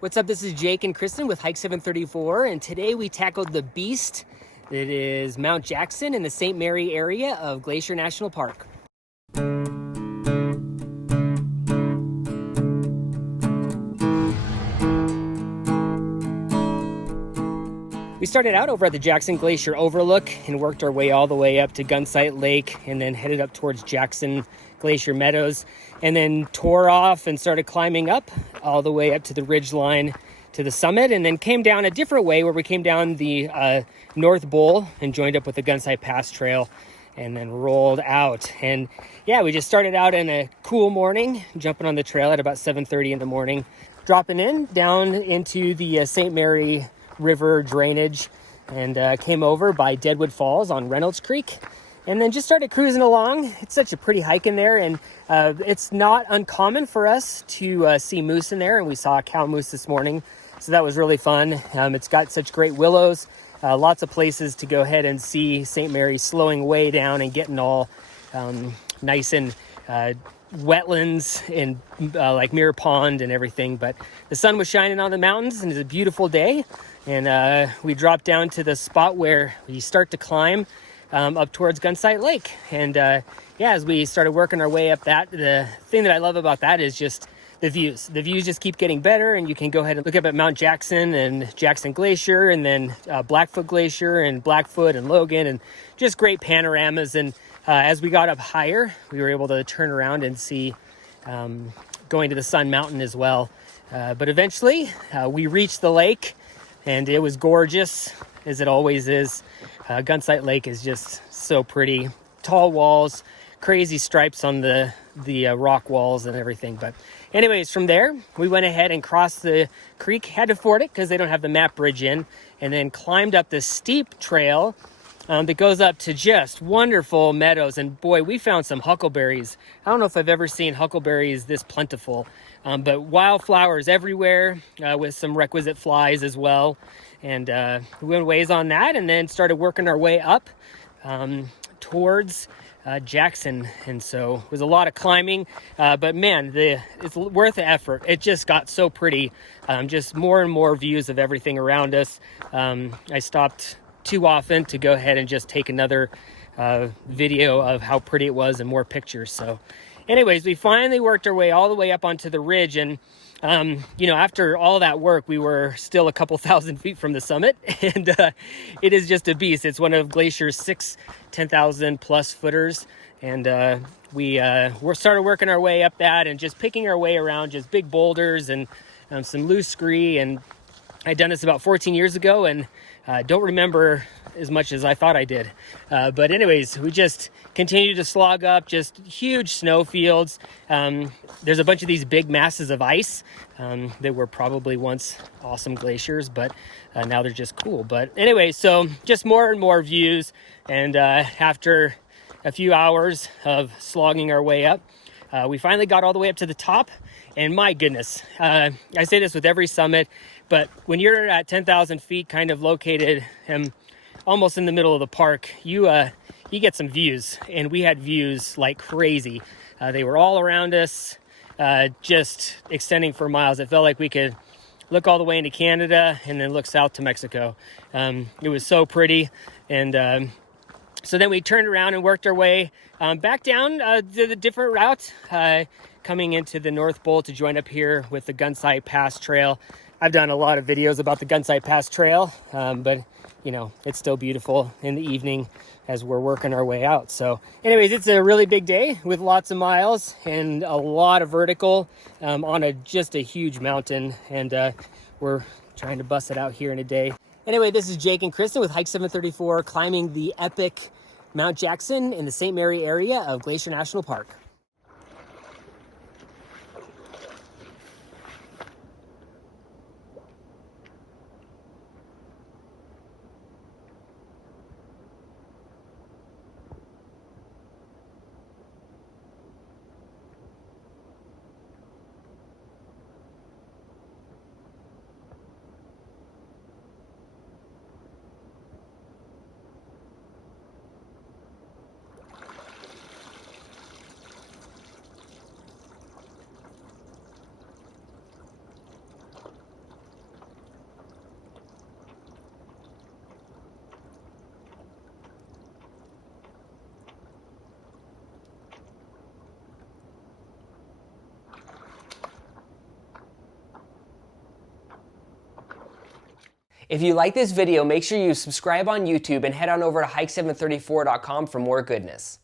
What's up? This is Jake and Kristen with Hike 734, and today we tackled the beast that is Mount Jackson in the St. Mary area of Glacier National Park. We started out over at the Jackson Glacier Overlook and worked our way all the way up to Gunsight Lake and then headed up towards Jackson Glacier Meadows, and then tore off and started climbing up all the way up to the ridge line to the summit, and then came down a different way where we came down the North Bowl and joined up with the Gunsite Pass Trail and then rolled out. And yeah, we just started out in a cool morning, jumping on the trail at about 7:30 in the morning, dropping in down into the St. Mary River drainage, and came over by Deadwood Falls on Reynolds Creek, and then just started cruising along. It's such a pretty hike in there, and it's not uncommon for us to see moose in there, and we saw a cow moose this morning, so that was really fun. It's got such great willows, lots of places to go ahead and see St. Mary slowing way down and getting all nice and wetlands and like Mirror Pond and everything. But the sun was shining on the mountains and it's a beautiful day, and we dropped down to the spot where you start to climb up towards Gunsight Lake. And yeah, as we started working our way up that, the thing that I love about that is just the views. The views just keep getting better, and you can go ahead and look up at Mount Jackson and Jackson Glacier, and then Blackfoot Glacier and Blackfoot and Logan, and just great panoramas. And as we got up higher, we were able to turn around and see going to the Sun Mountain as well. But eventually we reached the lake, and it was gorgeous, as it always is. Gunsite Lake is just so pretty. Tall walls, crazy stripes on the rock walls and everything. But anyways, from there, we went ahead and crossed the creek, had to ford it because they don't have the map bridge in, and then climbed up this steep trail that goes up to just wonderful meadows. And boy, we found some huckleberries. I don't know if I've ever seen huckleberries this plentiful, but wildflowers everywhere with some requisite flies as well. And we went ways on that, and then started working our way up towards Jackson. And so it was a lot of climbing, but man, it's worth the effort. It just got so pretty. Just more and more views of everything around us. I stopped too often to go ahead and just take another video of how pretty it was and more pictures. So anyways, we finally worked our way all the way up onto the ridge, and after all that work, we were still a couple thousand feet from the summit, and it is just a beast. It's one of Glacier's 10,000 plus footers, and we started working our way up that and just picking our way around just big boulders and some loose scree. And I'd done this about 14 years ago, and don't remember as much as I thought I did. But anyways, we just continued to slog up, just huge snow fields. There's a bunch of these big masses of ice that were probably once awesome glaciers, but now they're just cool. But anyway, so just more and more views. And after a few hours of slogging our way up, we finally got all the way up to the top. And my goodness, I say this with every summit, but when you're at 10,000 feet, kind of located almost in the middle of the park, you get some views, and we had views like crazy. They were all around us, just extending for miles. It felt like we could look all the way into Canada and then look south to Mexico. It was so pretty. And so then we turned around and worked our way back down to the different route, coming into the North Bowl to join up here with the Gunsite Pass Trail. I've done a lot of videos about the Gunsite Pass Trail, but it's still beautiful in the evening as we're working our way out. So anyways, it's a really big day with lots of miles and a lot of vertical on just a huge mountain, and we're trying to bust it out here in a day. Anyway, this is Jake and Kristen with Hike 734, climbing the epic Mount Jackson in the St. Mary area of Glacier National Park. If you like this video, make sure you subscribe on YouTube and head on over to hike734.com for more goodness.